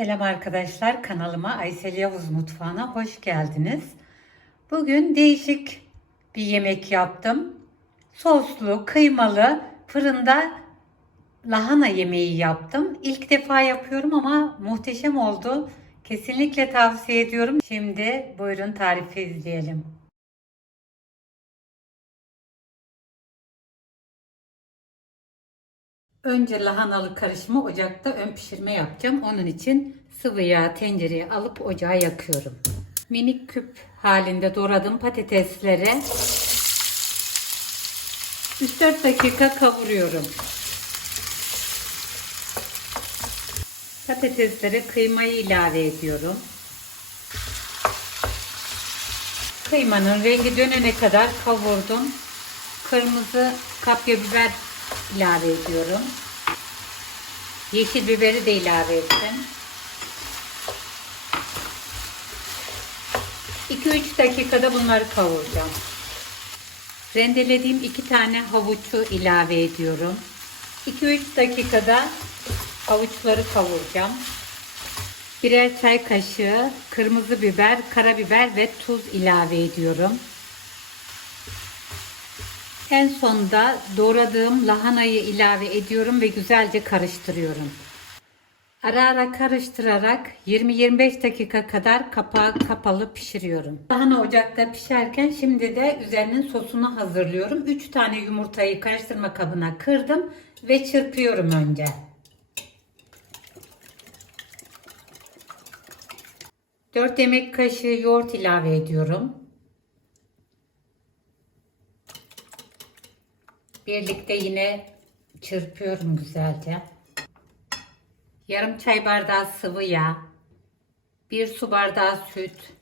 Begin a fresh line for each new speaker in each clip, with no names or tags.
Selam arkadaşlar kanalıma Aysel Yavuz Mutfağı'na hoş geldiniz. Bugün değişik bir yemek yaptım. Soslu, kıymalı, fırında lahana yemeği yaptım. İlk defa yapıyorum ama muhteşem oldu. Kesinlikle tavsiye ediyorum. Şimdi buyurun tarifi izleyelim. Önce lahanalı karışımı ocakta ön pişirme yapacağım. Onun için sıvı yağ tencereye alıp ocağa yakıyorum. Minik küp halinde doğradığım patatesleri 3-4 dakika kavuruyorum. Patateslere kıymayı ilave ediyorum. Kıymanın rengi dönene kadar kavurdum. Kırmızı kapya biber ilave ediyorum. Yeşil biberi de ilave ettim. 2-3 dakikada bunları kavuracağım. Rendelediğim 2 tane havucu ilave ediyorum. 2-3 dakikada havuçları kavuracağım. Birer çay kaşığı kırmızı biber, karabiber ve tuz ilave ediyorum. En sonda doğradığım lahanayı ilave ediyorum ve güzelce karıştırıyorum. Ara ara karıştırarak 20-25 dakika kadar kapağı kapalı pişiriyorum. Lahana ocakta pişerken şimdi de üzerinin sosunu hazırlıyorum. 3 tane yumurtayı karıştırma kabına kırdım ve çırpıyorum önce. Dört yemek kaşığı yoğurt ilave ediyorum. Birlikte yine çırpıyorum güzelce. Yarım çay bardağı sıvı yağ. Bir su bardağı süt.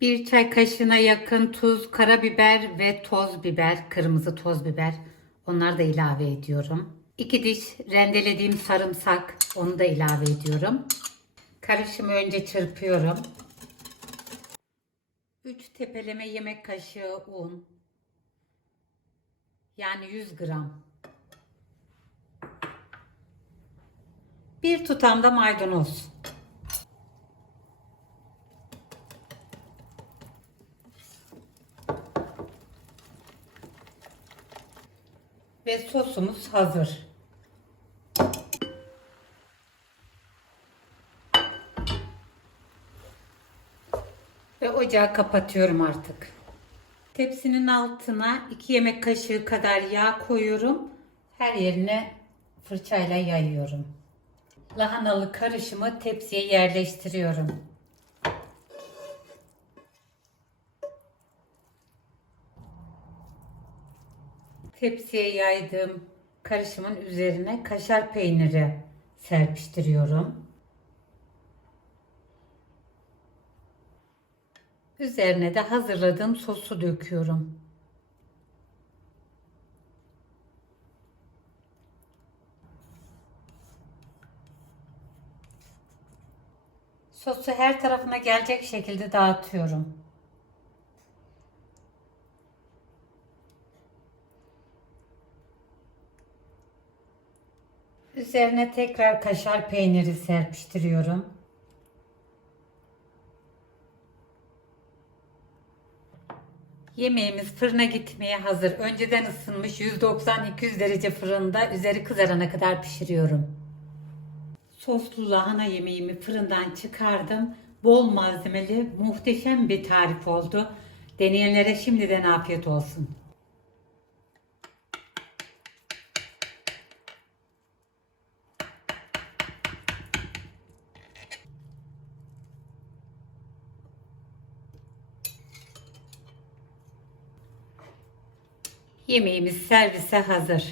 Bir çay kaşığına yakın tuz, karabiber ve toz biber, kırmızı toz biber. Onları da ilave ediyorum. İki diş rendelediğim sarımsak, onu da ilave ediyorum. Karışımı önce çırpıyorum. 3 tepeleme yemek kaşığı un, yani 100 gram. Bir tutam da maydanoz. Ve sosumuz hazır. Ve ocağı kapatıyorum artık. Tepsinin altına 2 yemek kaşığı kadar yağ koyuyorum. Her yerine fırçayla yayıyorum. Lahanalı karışımı tepsiye yerleştiriyorum. Tepsiye yaydığım karışımın üzerine kaşar peyniri serpiştiriyorum. Üzerine de hazırladığım sosu döküyorum. Sosu her tarafına gelecek şekilde dağıtıyorum. Üzerine tekrar kaşar peyniri serpiştiriyorum. Yemeğimiz fırına gitmeye hazır. Önceden ısınmış 190-200 derece fırında üzeri kızarana kadar pişiriyorum. Soslu lahana yemeğimi fırından çıkardım. Bol malzemeli muhteşem bir tarif oldu. Deneyenlere şimdiden afiyet olsun. Yemeğimiz servise hazır.